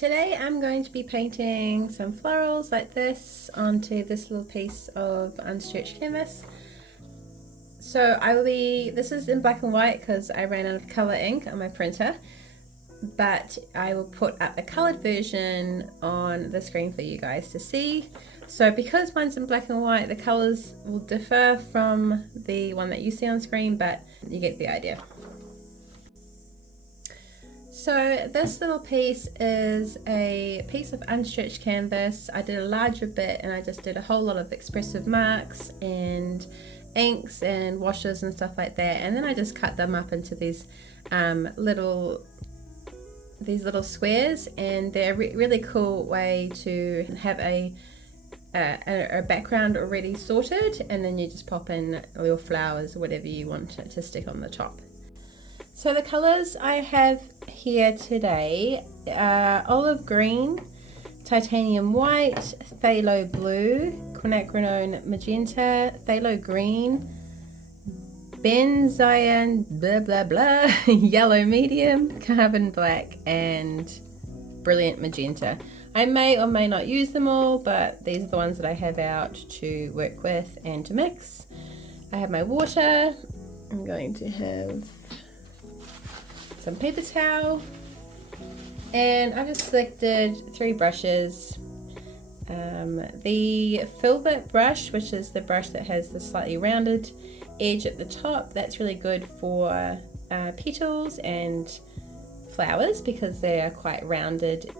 Today I'm going to be painting some florals like this onto this little piece of unstretched canvas. So this is in black and white because I ran out of color ink on my printer, but I will put up a colored version on the screen for you guys to see. So because mine's in black and white, the colors will differ from the one that you see on screen, but you get the idea. So this little piece is a piece of unstretched canvas. I did a larger bit and I just did a whole lot of expressive marks and inks and washes and stuff like that, and then I just cut them up into these little squares, and they're a really cool way to have a background already sorted, and then you just pop in your flowers or whatever you want to stick on the top. So the colors I have here today are olive green, titanium white, phthalo blue, quinacridone magenta, phthalo green, Benzimidazolone blah blah blah, yellow medium, carbon black, and brilliant magenta. I may or may not use them all, but these are the ones that I have out to work with and to mix. I have my water. I'm going to have some paper towel, and I've just selected 3 brushes. The Filbert brush, which is the brush that has the slightly rounded edge at the top, that's really good for petals and flowers because they are quite rounded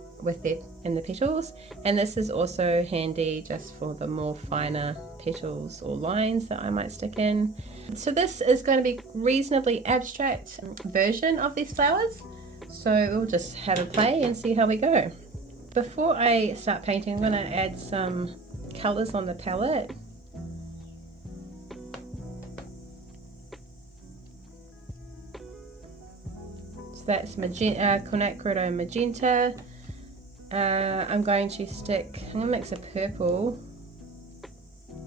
in the petals, and this is also handy just for the more finer petals or lines that I might stick in. So this is going to be reasonably abstract version of these flowers, so we'll just have a play and see how we go. Before I start painting, I'm going to add some colors on the palette. So that's Quinacridone magenta. I'm going to mix a purple,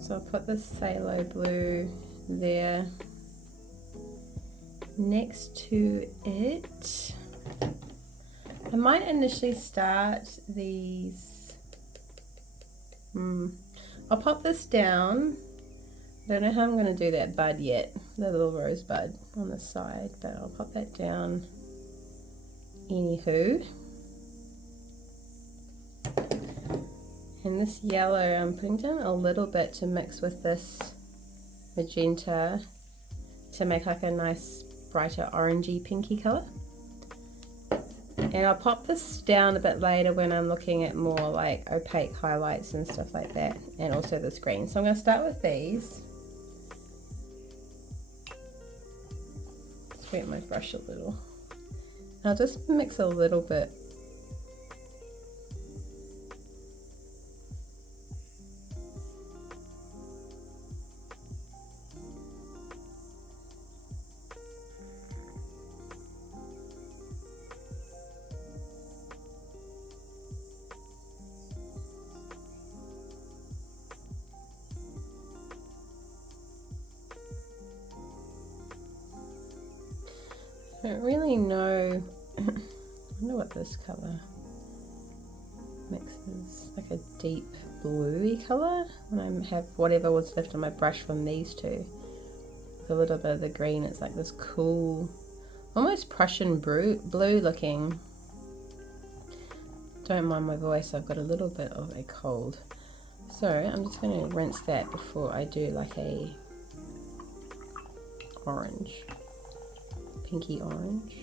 so I'll put this phthalo blue there next to it. I might initially start these, I'll pop this down. I don't know how I'm going to do that bud yet, the little rose bud on the side, but I'll pop that down anywho. And this yellow I'm putting down a little bit to mix with this magenta to make like a nice brighter orangey pinky colour. And I'll pop this down a bit later when I'm looking at more like opaque highlights and stuff like that, and also this green. So I'm going to start with these. Just wet my brush a little. I'll just mix a little bit. I don't really know. I wonder what this colour mixes, like a deep bluey colour. When I have whatever was left on my brush from these two, with a little bit of the green, it's like this cool, almost Prussian blue looking. Don't mind my voice, I've got a little bit of a cold. So I'm just going to rinse that before I do like a orange. Pinky orange.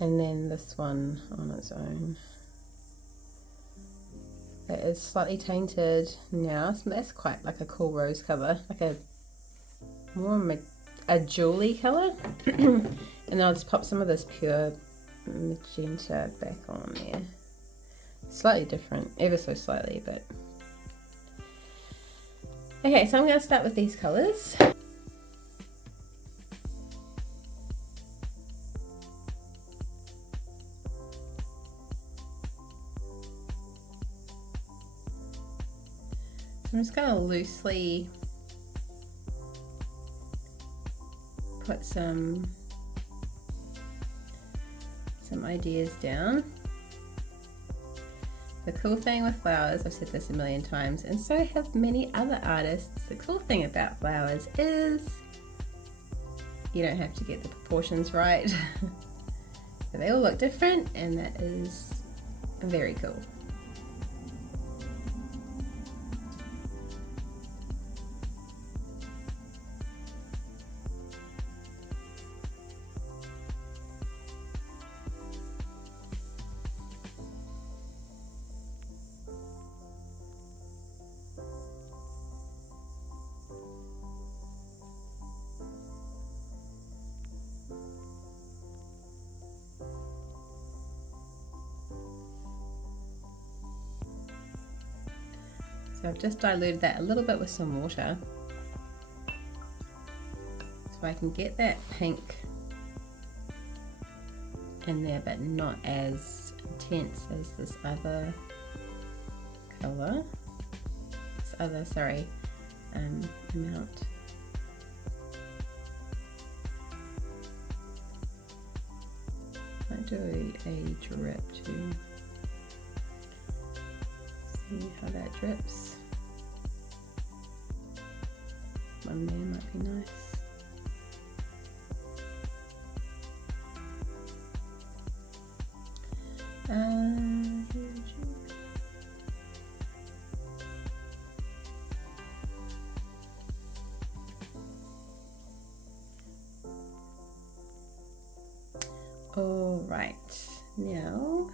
And then this one on its own. It is slightly tainted now, so that's quite like a cool rose colour, like a more a jewelly colour. And then I'll just pop some of this pure magenta back on there. Slightly different, ever so slightly, but Okay, so I'm going to start with these colours. I'm just going to loosely put some ideas down. The cool thing with flowers, I've said this a million times, and so have many other artists, the cool thing about flowers is you don't have to get the proportions right. They all look different, and that is very cool. So I've just diluted that a little bit with some water so I can get that pink in there, but not as intense as this other colour, this other, sorry, amount. Might do a drip too. See how that drips. One there might be nice. All right, now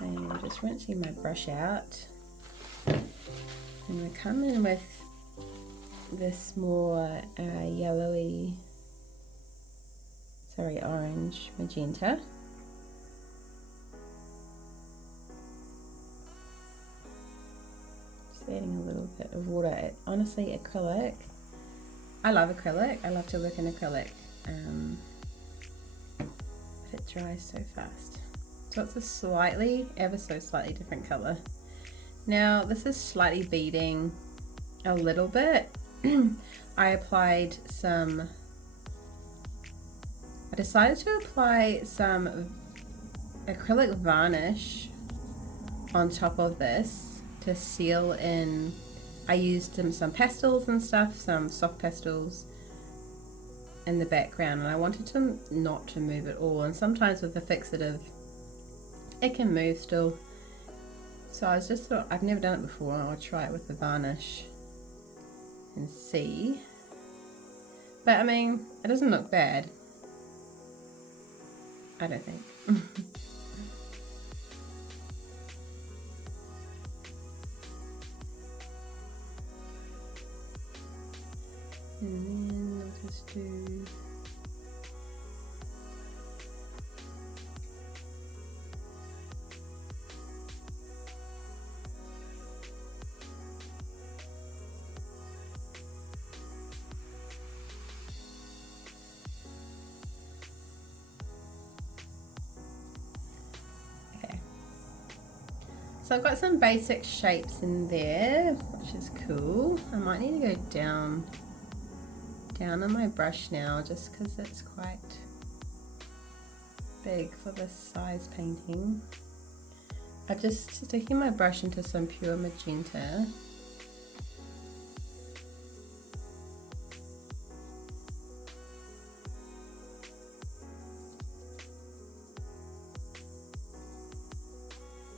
I'm just rinsing my brush out. I'm going to come in with this more yellowy, sorry, orange magenta. Just adding a little bit of water. Honestly, acrylic, I love acrylic. I love to work in acrylic, but it dries so fast. So it's a slightly, ever so slightly different color. Now this is slightly beading a little bit. I decided to apply some acrylic varnish on top of this to seal in. I used some pastels and stuff, some soft pastels in the background, and I wanted to not to move at all, and sometimes with the fixative it can move still. So I just thought, I've never done it before, I'll try it with the varnish and see. But I mean, it doesn't look bad, I don't think. And then I'll just do so I've got some basic shapes in there, which is cool. I might need to go down on my brush now, just because it's quite big for this size painting. I'm just sticking my brush into some pure magenta.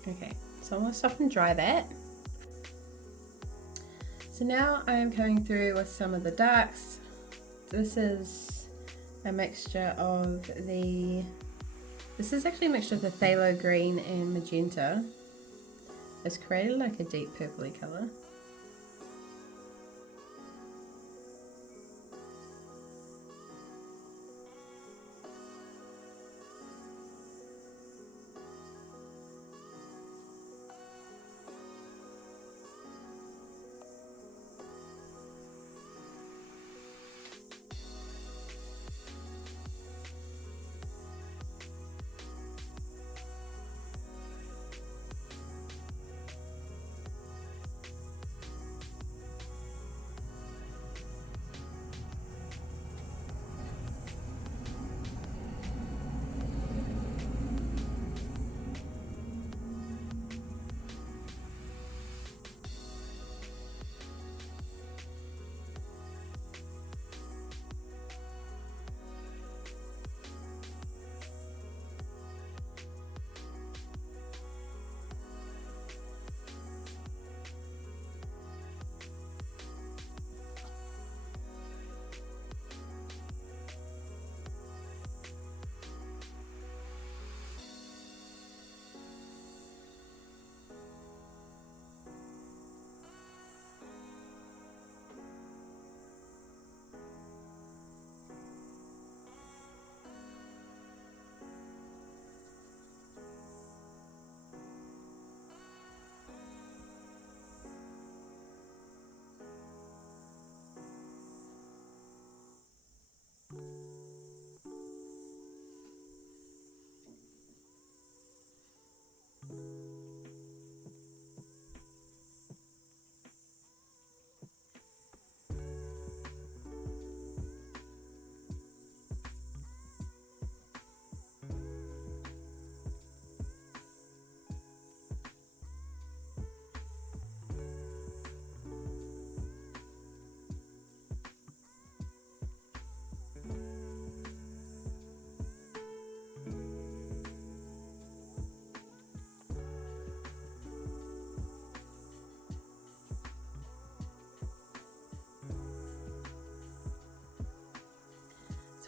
Okay, so I'm going to stop and dry that. So now I'm coming through with some of the darks. This is a mixture of this is actually a mixture of the phthalo green and magenta. It's created like a deep purpley colour.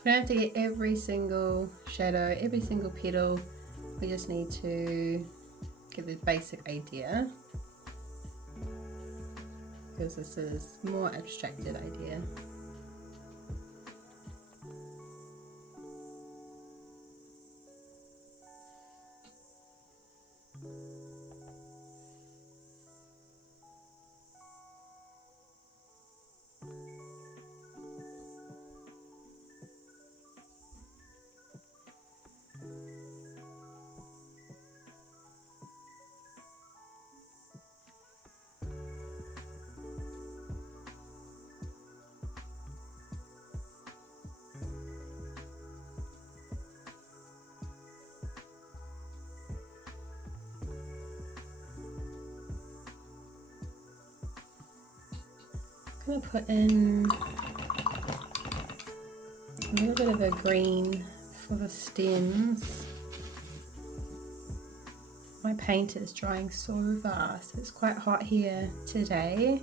We don't have to get every single shadow, every single petal. We just need to get the basic idea, because this is more abstracted idea. I'm going to put in a little bit of a green for the stems. My paint is drying so fast. It's quite hot here today.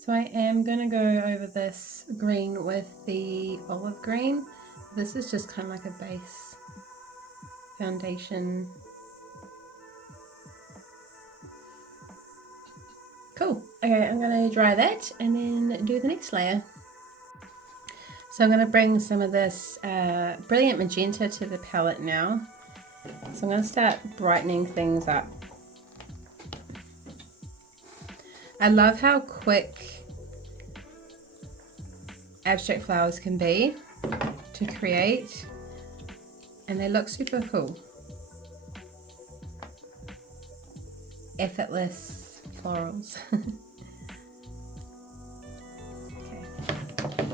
So I am going to go over this green with the olive green. This is just kind of like a base foundation. Cool. Okay, I'm going to dry that and then do the next layer. So I'm going to bring some of this Brilliant Magenta to the palette now. So I'm going to start brightening things up. I love how quick abstract flowers can be to create, and they look super cool. Effortless florals.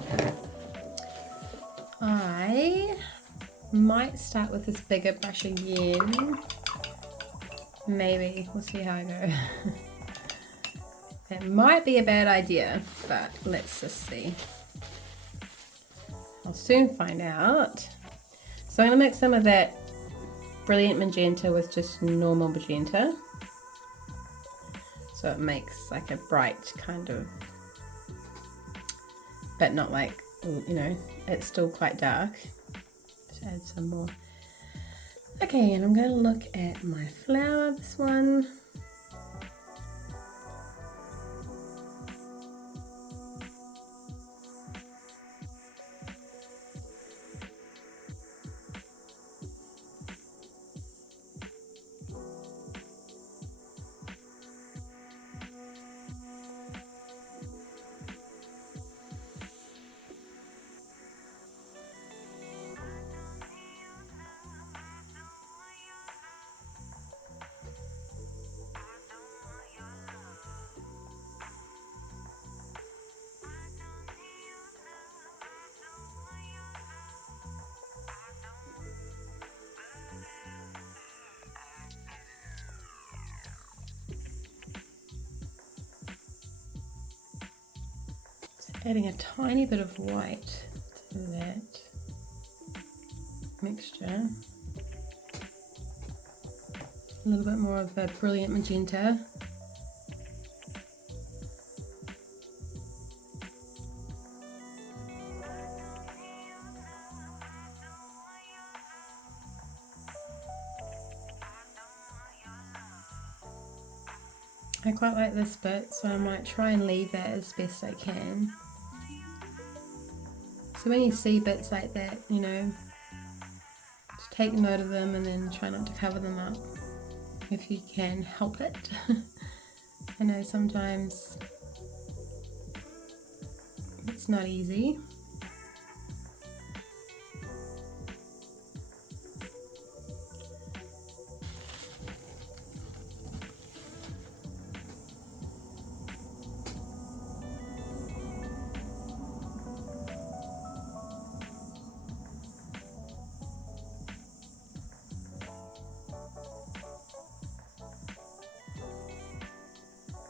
Okay. I might start with this bigger brush again. Maybe. We'll see how I go. It might be a bad idea, but let's just see. I'll soon find out. So I'm going to mix some of that Brilliant Magenta with just normal magenta. So it makes like a bright kind of, but not like, you know, it's still quite dark. Let's add some more. Okay, and I'm going to look at my flower, this one. Adding a tiny bit of white to that mixture. A little bit more of the Brilliant Magenta. I quite like this bit, so I might try and leave that as best I can. So when you see bits like that, you know, just take note of them and then try not to cover them up if you can help it. I know sometimes it's not easy.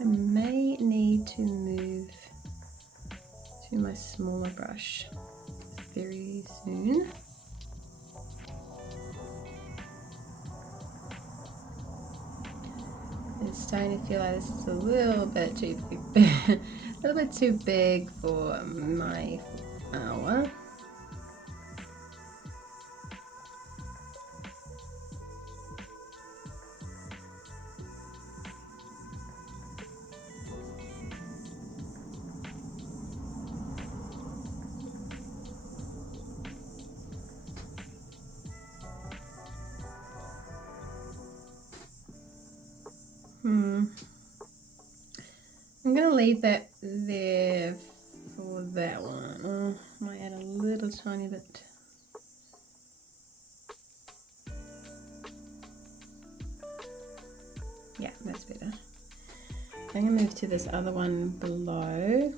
I may need to move my smaller brush very soon. It's starting to feel like this is a little bit too big, a little bit too big for my flower. I'm gonna leave that there for that one. Oh, might add a little tiny bit. Yeah, that's better. I'm gonna move to this other one below.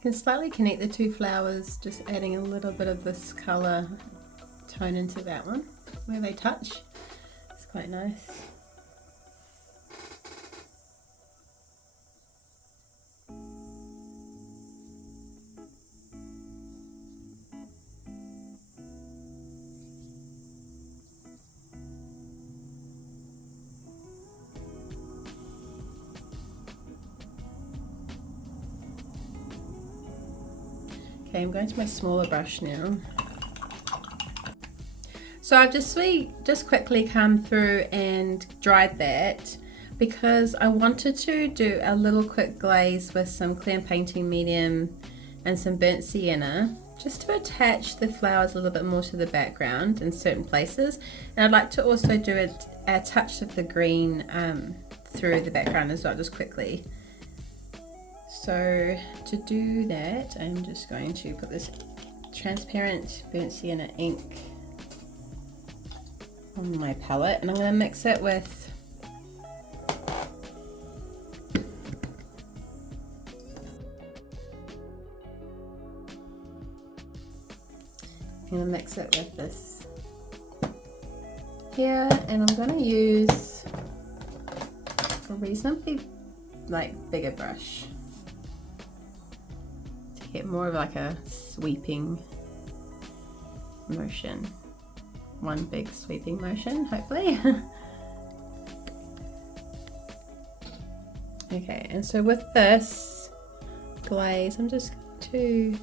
You can slightly connect the two flowers, just adding a little bit of this colour tone into that one where they touch. It's quite nice. Okay, I'm going to my smaller brush now. So I've just quickly come through and dried that because I wanted to do a little quick glaze with some clear painting medium and some burnt sienna, just to attach the flowers a little bit more to the background in certain places. And I'd like to also do a touch of the green through the background as well, just quickly. So to do that, I'm just going to put this transparent burnt sienna ink on my palette, and I'm going to mix it with this here, and I'm going to use a reasonably bigger brush to get more of like a sweeping motion. One big sweeping motion, hopefully. Okay, and so with this glaze, I'm just going to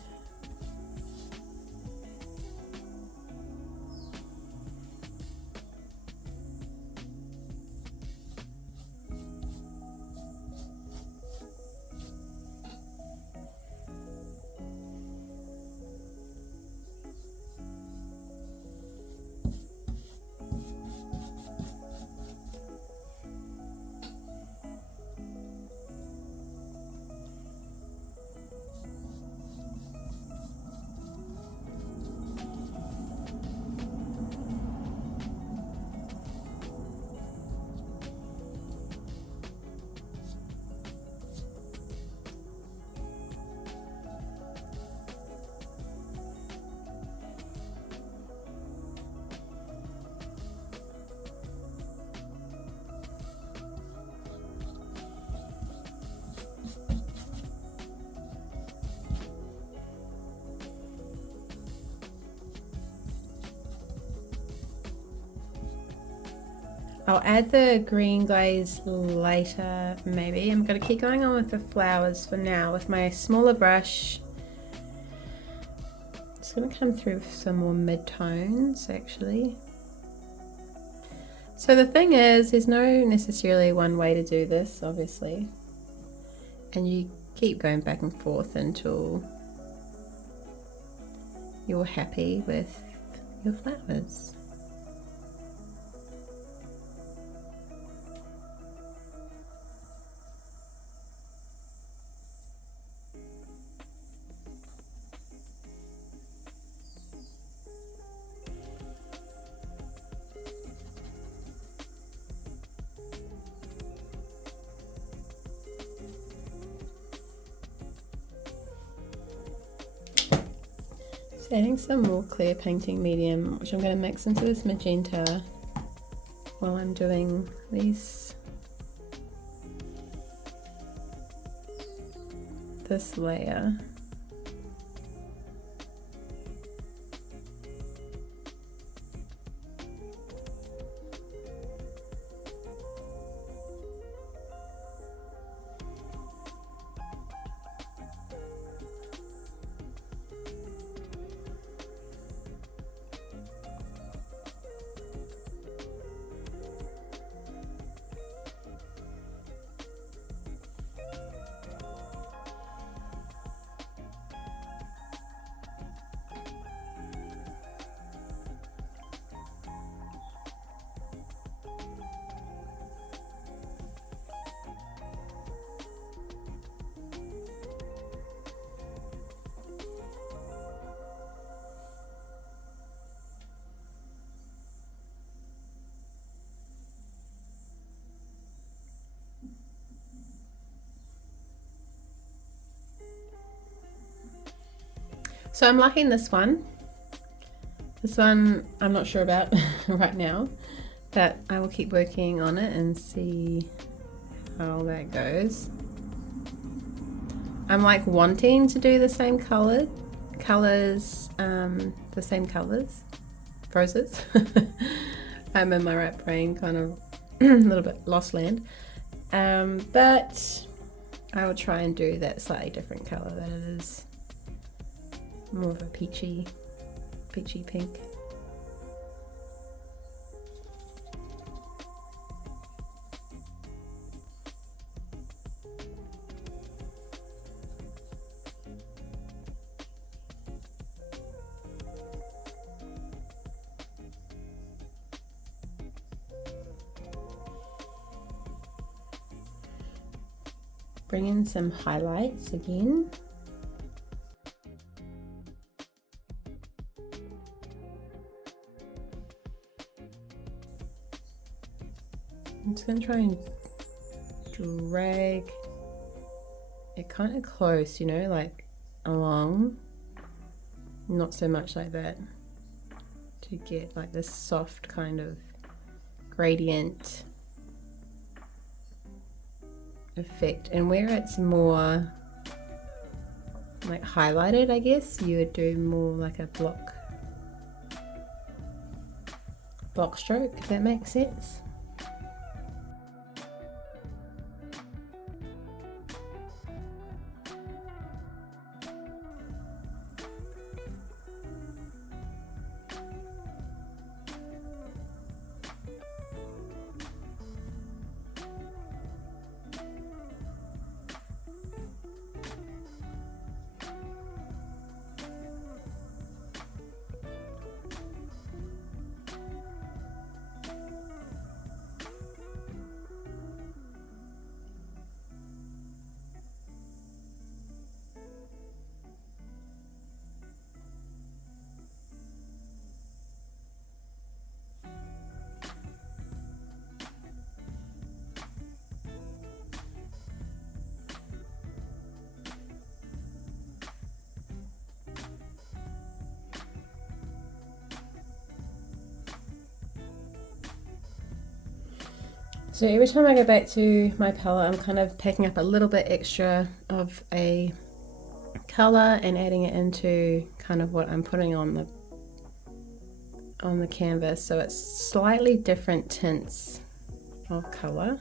I'll add the green glaze later, maybe. I'm going to keep going on with the flowers for now with my smaller brush. Just Just going to come through with some more mid-tones actually. So the thing is, there's no necessarily one way to do this, obviously, and you keep going back and forth until you're happy with your flowers. So adding some more clear painting medium, which I'm going to mix into this magenta while I'm doing this layer. So I'm liking this one. This one I'm not sure about right now, but I will keep working on it and see how that goes. I'm like wanting to do the same colors, the same colors, roses. I'm in my right brain, kind of a little bit lost land, but I will try and do that slightly different color that it is. More of a peachy pink. Bring in some highlights again. I'm just going to try and drag it kind of close, you know, like along, not so much like that, to get like this soft kind of gradient effect. And where it's more like highlighted, I guess, you would do more like a block stroke, if that makes sense. So every time I go back to my palette, I'm kind of picking up a little bit extra of a color and adding it into kind of what I'm putting on the canvas. So it's slightly different tints of color.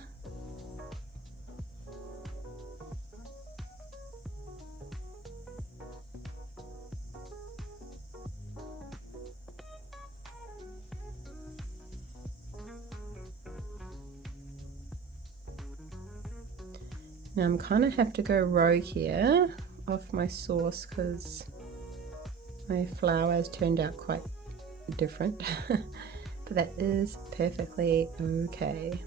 Now I'm kind of have to go rogue here off my source because my flowers turned out quite different. But that is perfectly okay.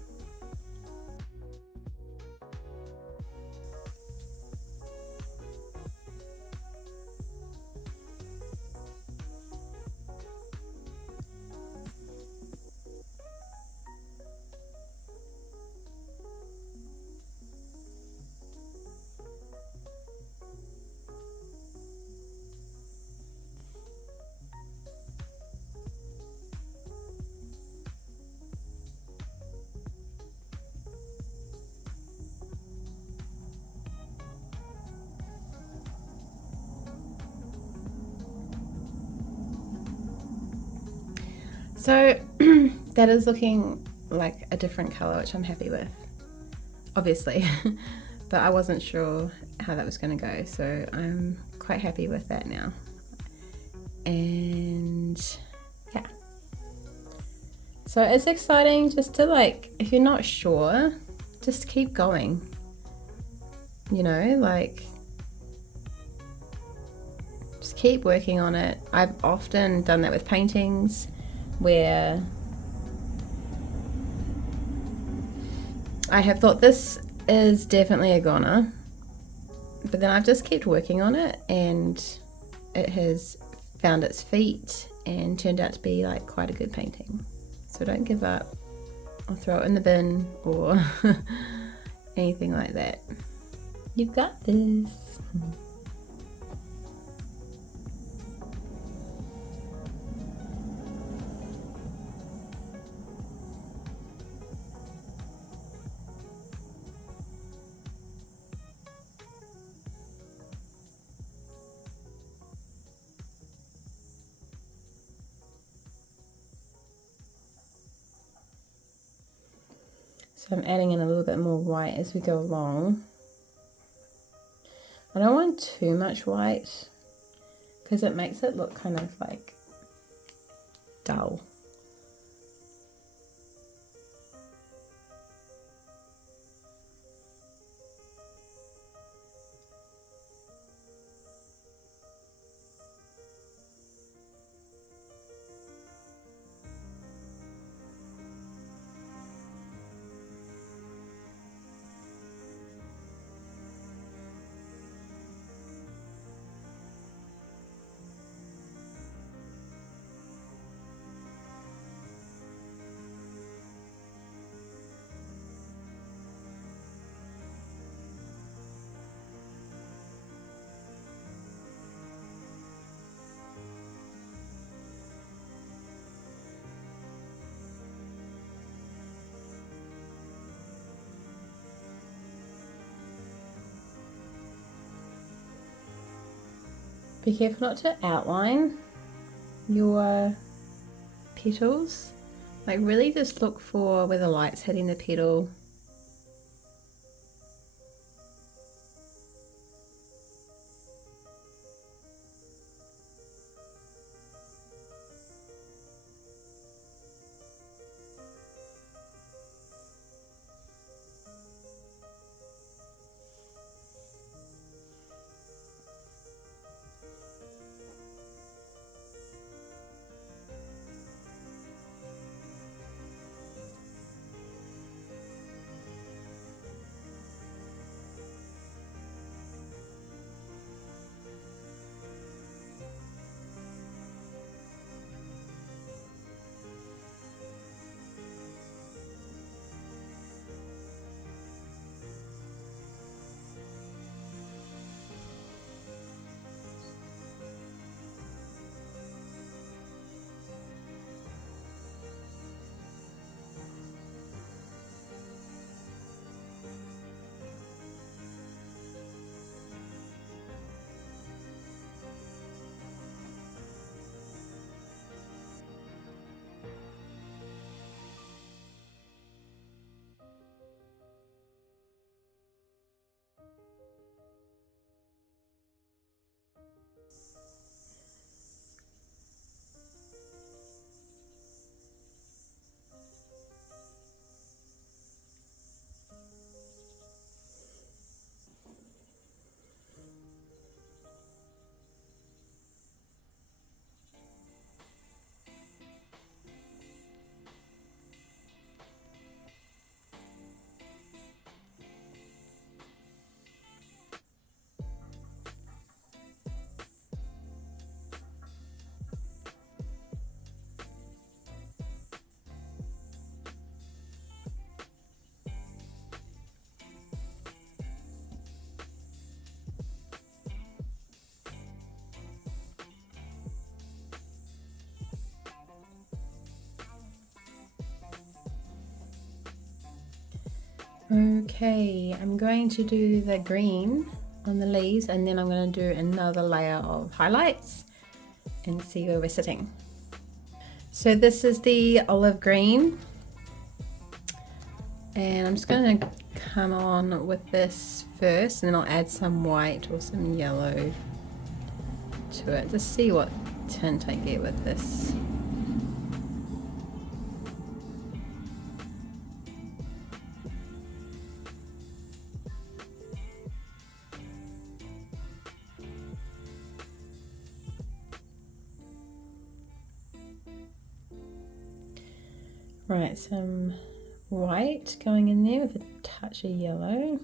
So that is looking like a different color, which I'm happy with, obviously, but I wasn't sure how that was going to go, so I'm quite happy with that now. And yeah, so it's exciting just to, like, if you're not sure, just keep going, you know, like just keep working on it. I've often done that with paintings where I have thought this is definitely a goner, but then I've just kept working on it and it has found its feet and turned out to be like quite a good painting. So don't give up or throw it in the bin or anything like that. You've got this. So I'm adding in a little bit more white as we go along. I don't want too much white because it makes it look kind of like dull. Be careful not to outline your petals. Like really just look for where the light's hitting the petal. Okay, I'm going to do the green on the leaves, and then I'm going to do another layer of highlights and see where we're sitting. So this is the olive green, and I'm just going to come on with this first, and then I'll add some white or some yellow to it to see what tint I get with this. Right, some white going in there with a touch of yellow.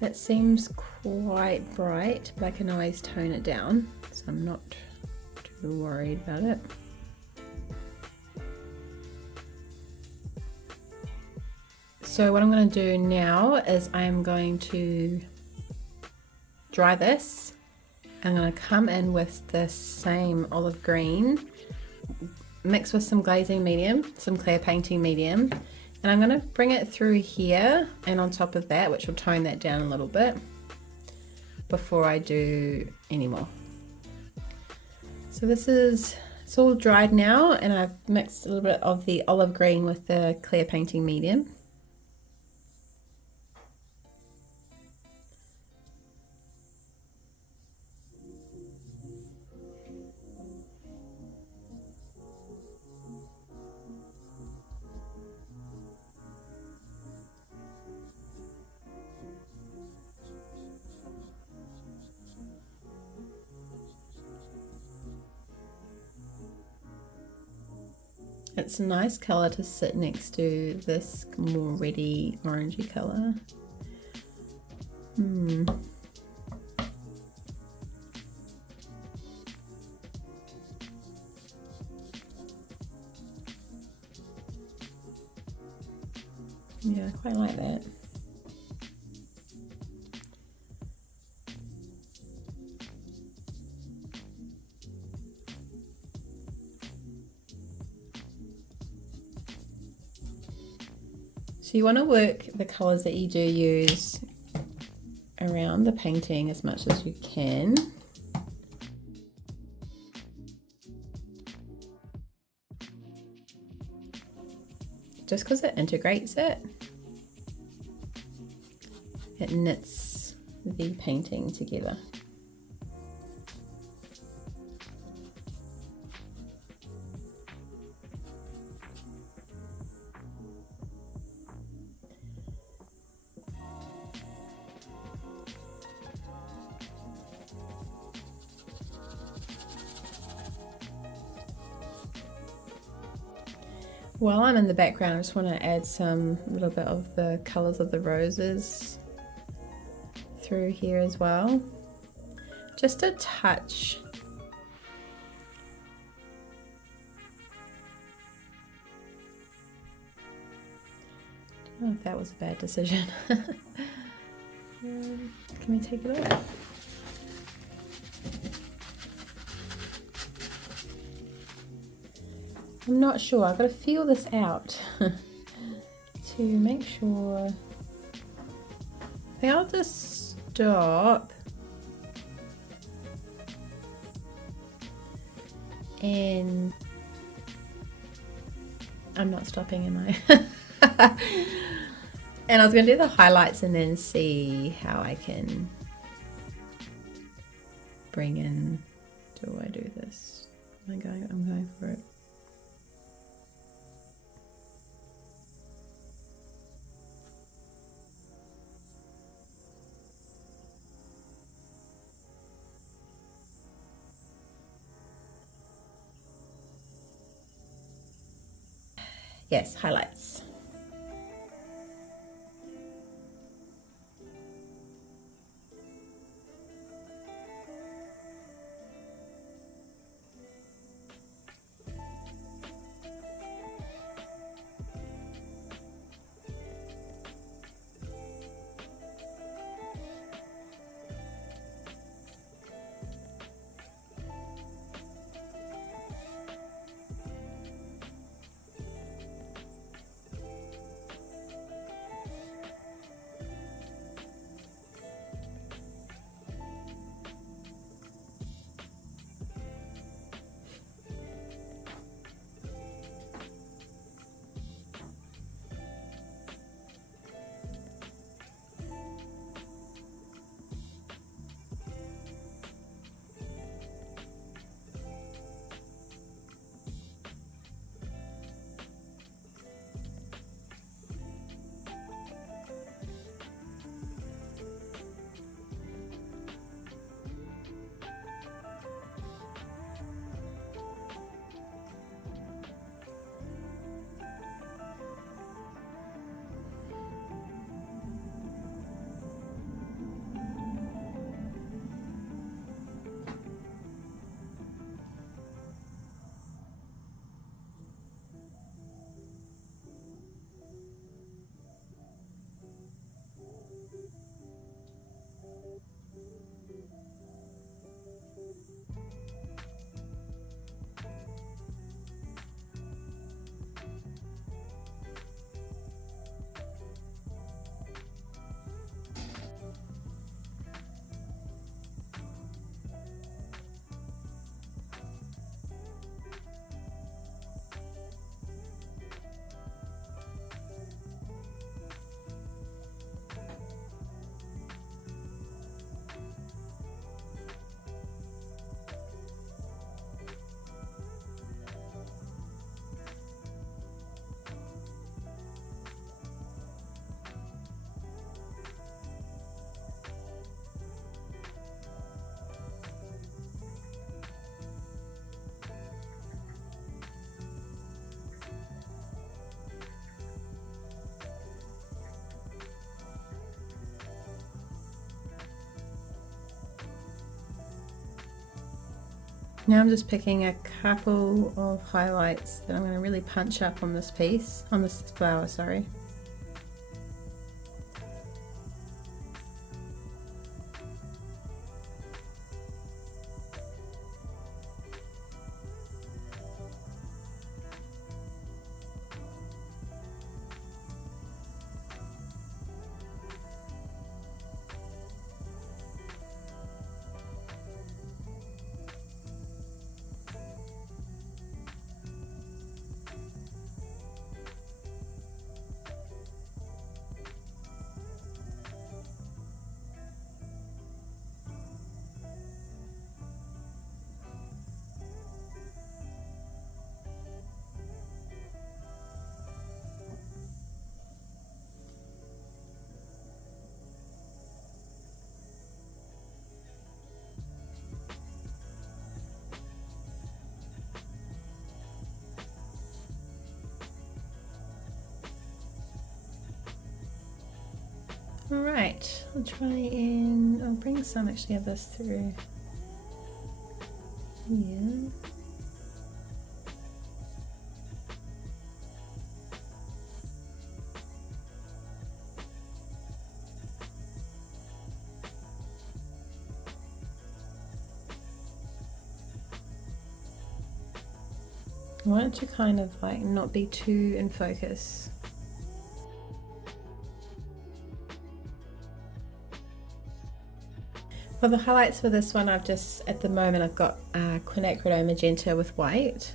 That seems quite bright, but I can always tone it down, so I'm not too worried about it. So what I'm going to do now is I'm going to dry this. I'm going to come in with this same olive green, mix with some glazing medium, some clear painting medium, and I'm going to bring it through here and on top of that, which will tone that down a little bit before I do any more. So it's all dried now, and I've mixed a little bit of the olive green with the clear painting medium. It's a nice colour to sit next to this more reddy orangey colour. Yeah, I quite like that. So you want to work the colours that you do use around the painting as much as you can. Just because it integrates it, it knits the painting together. While I'm in the background, I just want to add some little bit of the colours of the roses through here as well. Just a touch. I don't know if that was a bad decision. Can we take it off? I'm not sure. I've got to feel this out to make sure. I think I'll just stop and I'm not stopping, am I? And I was going to do the highlights and then see how I can bring in. Do I do this? I'm going for it. Yes, highlights. Now I'm just picking a couple of highlights that I'm going to really punch up on this piece, on this flower, sorry. Alright, I'll try and I'll bring some actually of this through here. I want it to kind of like not be too in focus. For the highlights for this one, I've just, at the moment, I've got Quinacridone Magenta with white.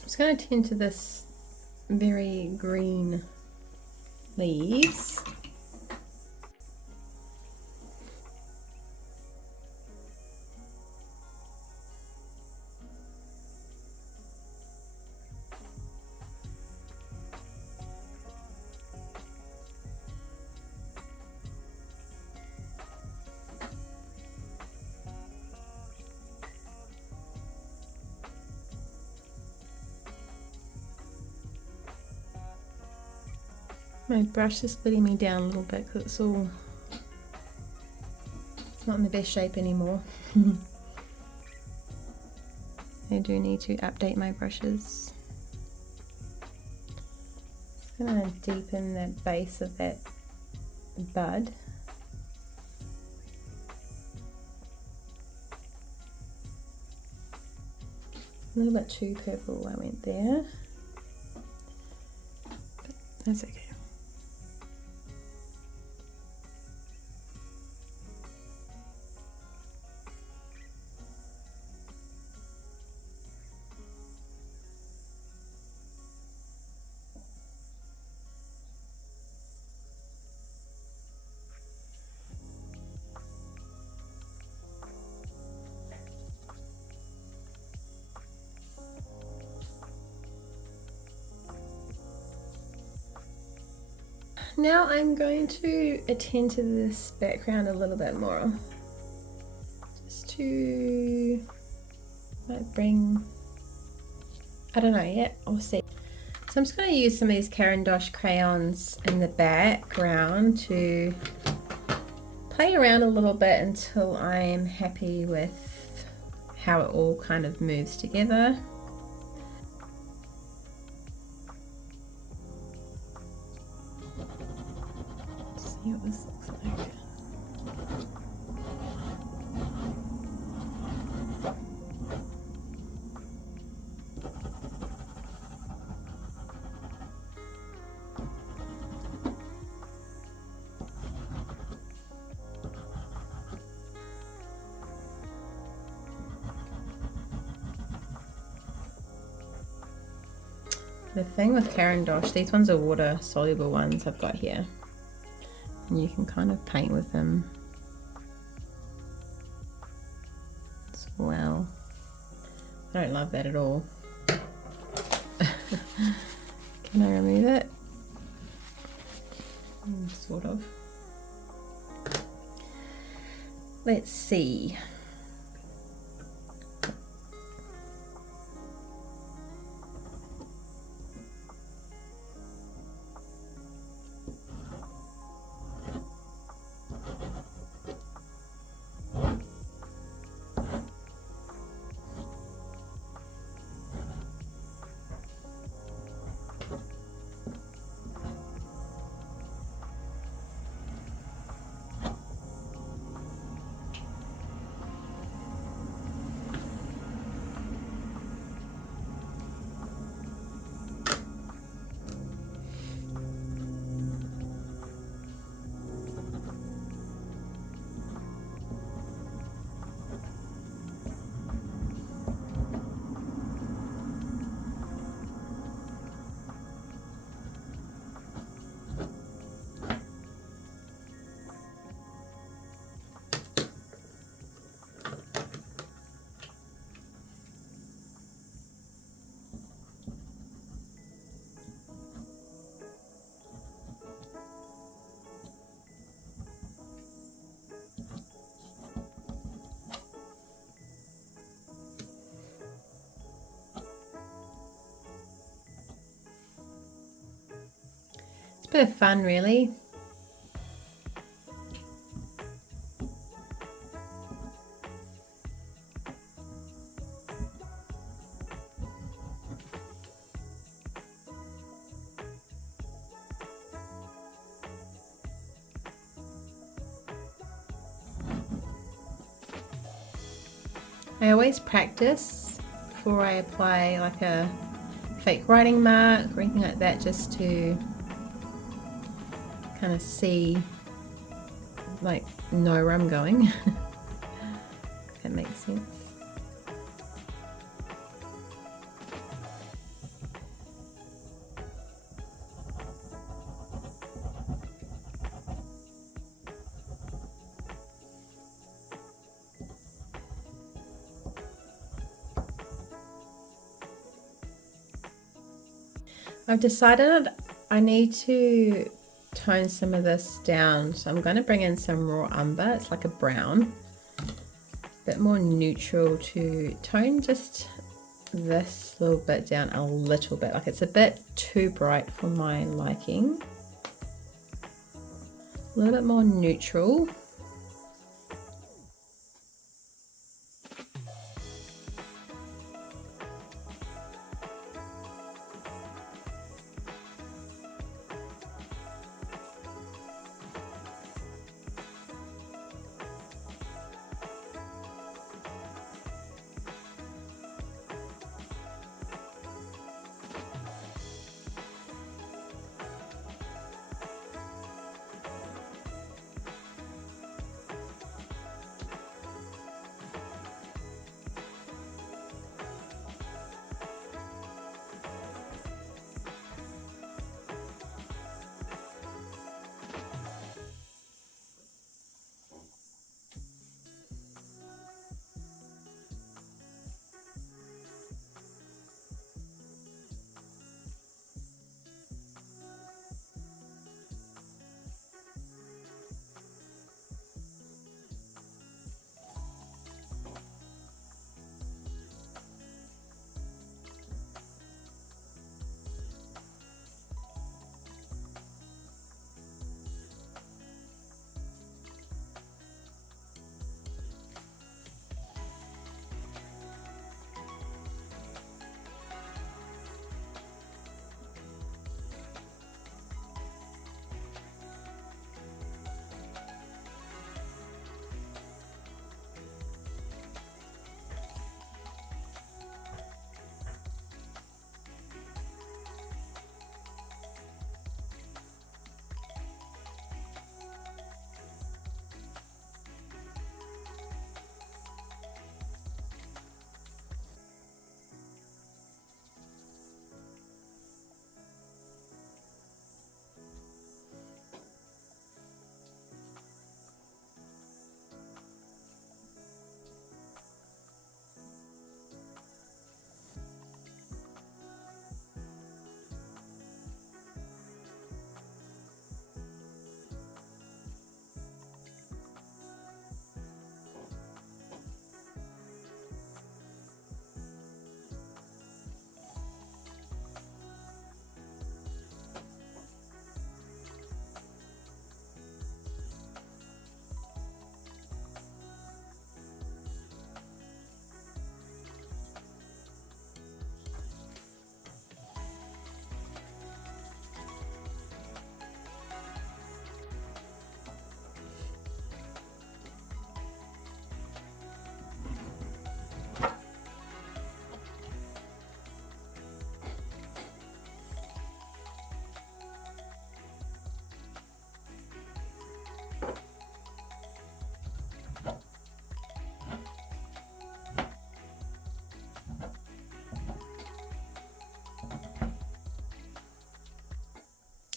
I'm just going to tend to this very green leaves. My brush is letting me down a little bit because it's not in the best shape anymore. I do need to update my brushes. I'm going to deepen the base of that bud. A little bit too purple I went there, but that's okay. Now I'm going to attend to this background a little bit more, just to like bring, I don't know yet, I'll see. So I'm just going to use some of these Caran d'Ache crayons in the background to play around a little bit until I am happy with how it all kind of moves together. See what this looks like. The thing with Caran d'Ache, these ones are water soluble ones I've got here, and you can kind of paint with them as well. I don't love that at all. Can I remove it? Sort of. Let's see. It's a bit of fun, really. I always practice before I apply like a fake writing mark or anything like that, just to kind of see, like, know where I'm going. If that makes sense. I've decided I need to tone some of this down, so I'm going to bring in some raw umber. It's like a brown, a bit more neutral, to tone just this little bit down a little bit. Like, it's a bit too bright for my liking. A little bit more neutral.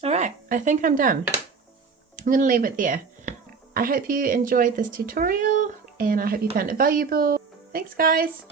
All right, I think I'm done. I'm going to leave it there. I hope you enjoyed this tutorial and I hope you found it valuable. Thanks guys.